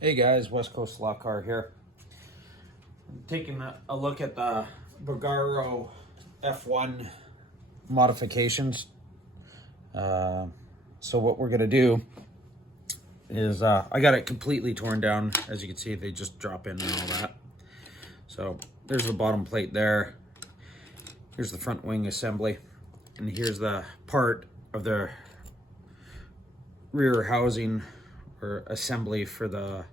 Hey guys, West Coast Slot Car here. I'm taking a look at the Burago F1 modifications. So what we're gonna do is I got it completely torn down. As you can see, they just drop in and all that. So there's the bottom plate there. Here's the front wing assembly, and here's the part of the rear housing or assembly for the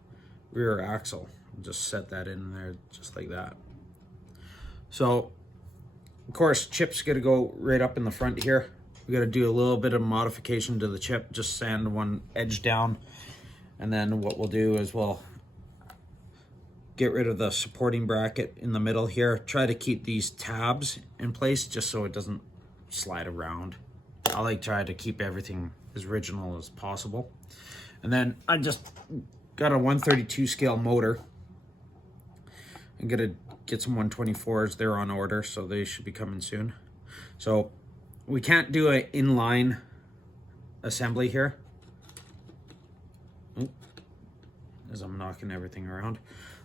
rear axle. Just set that in there just like that. So of course chip's gonna go right up in the front here. We gotta do a little bit of modification to the chip, just sand one edge down, and then what we'll do is we'll get rid of the supporting bracket in the middle here. Try to keep these tabs in place just so it doesn't slide around. I like try to keep everything as original as possible. And then I just got a 132 scale motor. I'm gonna get some 124s. They're on order, so they should be coming soon. So we can't do an inline assembly here. As I'm knocking everything around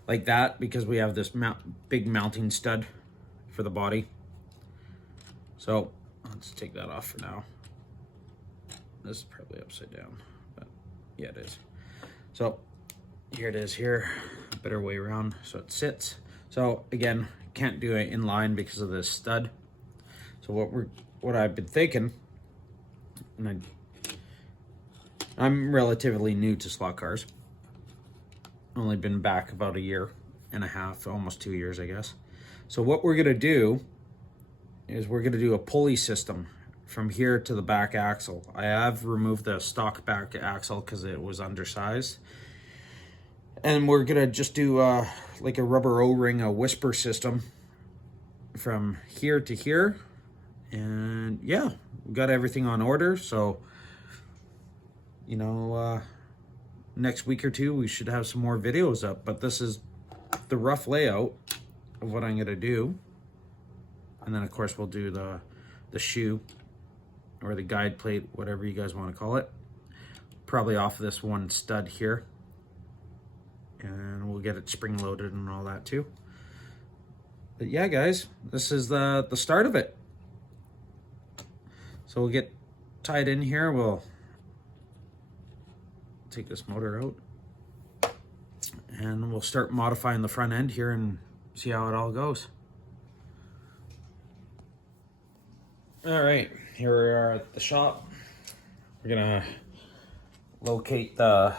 like that, because we have this big mounting stud for the body. So let's take that off for now. This is probably upside down, but yeah, it is. So here it is here, better way around so it sits. So again, can't do it in line because of this stud. So what I've been thinking, and I'm relatively new to slot cars. Only been back about a year and a half, almost 2 years, I guess. So what we're gonna do is we're gonna do a pulley system from here to the back axle. I have removed the stock back axle because it was undersized. And we're gonna just do like a rubber O-ring, a whisper system from here to here. And yeah, we got everything on order. So, you know, next week or two, we should have some more videos up, but this is the rough layout of what I'm gonna do. And then of course we'll do the shoe or the guide plate, whatever you guys want to call it. Probably off this one stud here. And we'll get it spring loaded and all that too. But yeah, guys, this is the start of it. So we'll get tied in here. We'll take this motor out and we'll start modifying the front end here and see how it all goes. All right, here we are at the shop. We're gonna locate the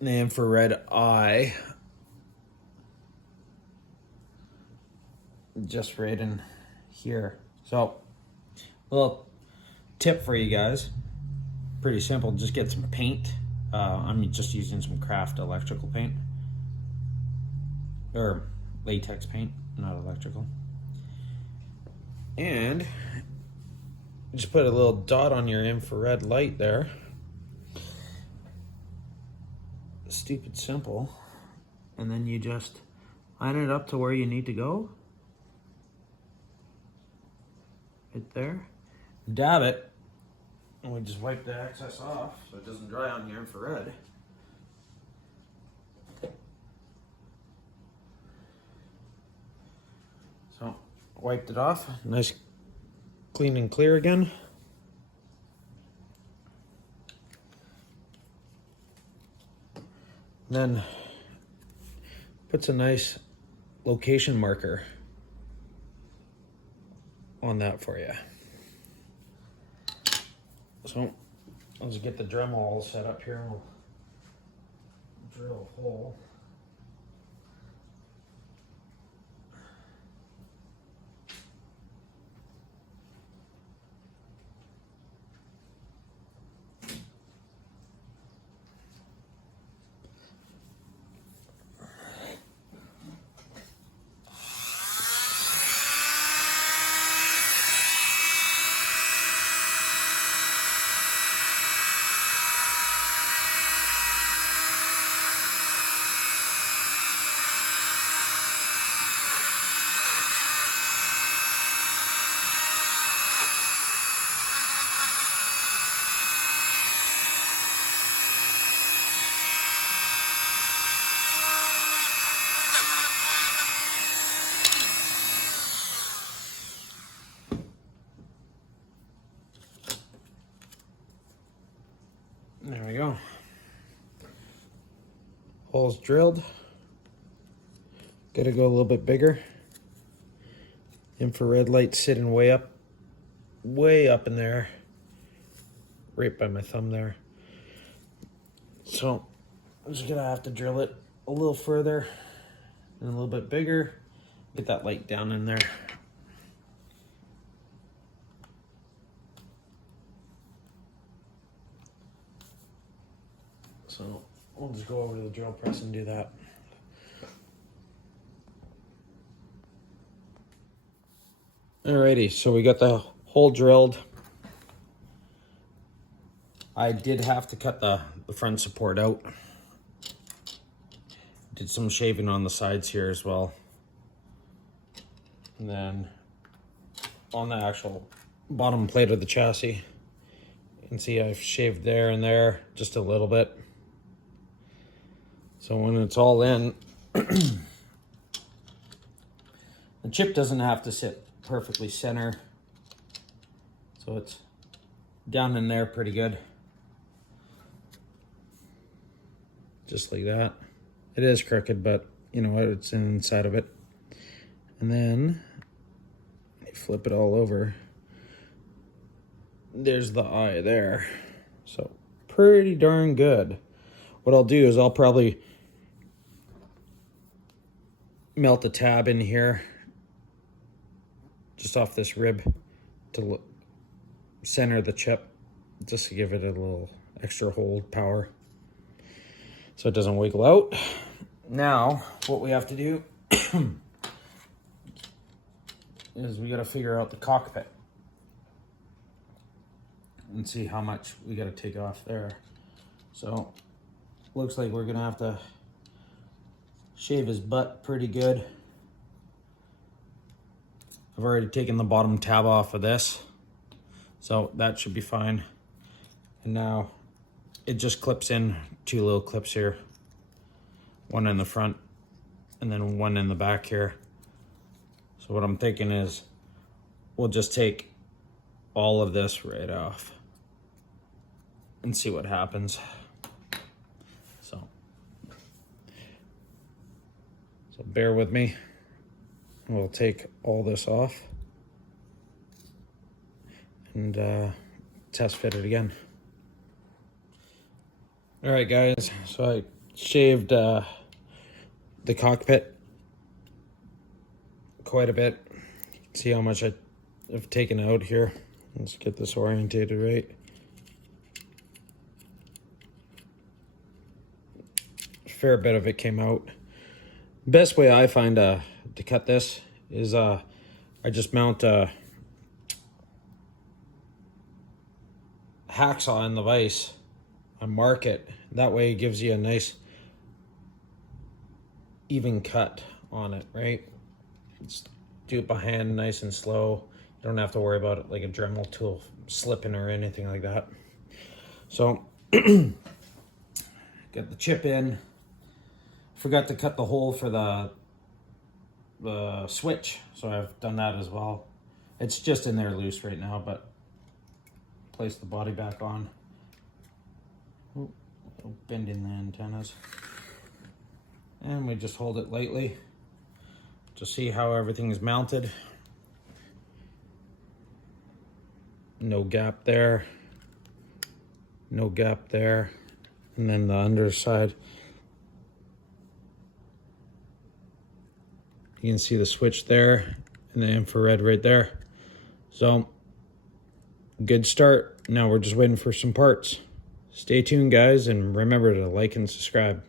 infrared eye just right in here. So, little tip for you guys, pretty simple, just get some paint. I'm just using some craft electrical paint, or latex paint, not electrical. And just put a little dot on your infrared light there. Stupid simple. And then you just line it up to where you need to go. Right there. Dab it. And we just wipe the excess off so it doesn't dry on your infrared. So, wiped it off. Nice clean and clear again. Then puts a nice location marker on that for you. So I'll just get the Dremel all set up here and we'll drill a hole. There we go. Holes drilled. Gotta go a little bit bigger. Infrared light sitting way up in there. Right by my thumb there. So I'm just gonna have to drill it a little further and a little bit bigger. Get that light down in there. So we'll just go over to the drill press and do that. Alrighty, so we got the hole drilled. I did have to cut the front support out. Did some shaving on the sides here as well. And then on the actual bottom plate of the chassis, you can see I've shaved there and there just a little bit. So when it's all in, the chip doesn't have to sit perfectly center. So it's down in there pretty good. Just like that. It is crooked, but you know what, it's inside of it. And then you flip it all over. There's the eye there. So pretty darn good. What I'll do is I'll probably melt a tab in here just off this rib to center the chip, just to give it a little extra hold power so it doesn't wiggle out. Now what we have to do is we got to figure out the cockpit and see how much we got to take off there. So looks like we're gonna have to shave his butt pretty good. I've already taken the bottom tab off of this, so that should be fine. And now it just clips in 2 little clips here. One in the front and then one in the back here. So what I'm thinking is we'll just take all of this right off and see what happens. So bear with me. We'll take all this off and test fit it again. All right, guys. So I shaved the cockpit quite a bit. See how much I've taken out here. Let's get this orientated right. A fair bit of it came out. Best way I find to cut this is I just mount a hacksaw in the vise. I mark it. That way it gives you a nice even cut on it, right? Just do it by hand, nice and slow. You don't have to worry about it like a Dremel tool slipping or anything like that. So get the chip in. Forgot to cut the hole for the switch, so I've done that as well. It's just in there loose right now, but place the body back on. Ooh, bend in the antennas. And we just hold it lightly to see how everything is mounted. No gap there. No gap there. And then the underside. You can see the switch there and the infrared right there. So, good start. Now we're just waiting for some parts. Stay tuned, guys, and remember to like and subscribe.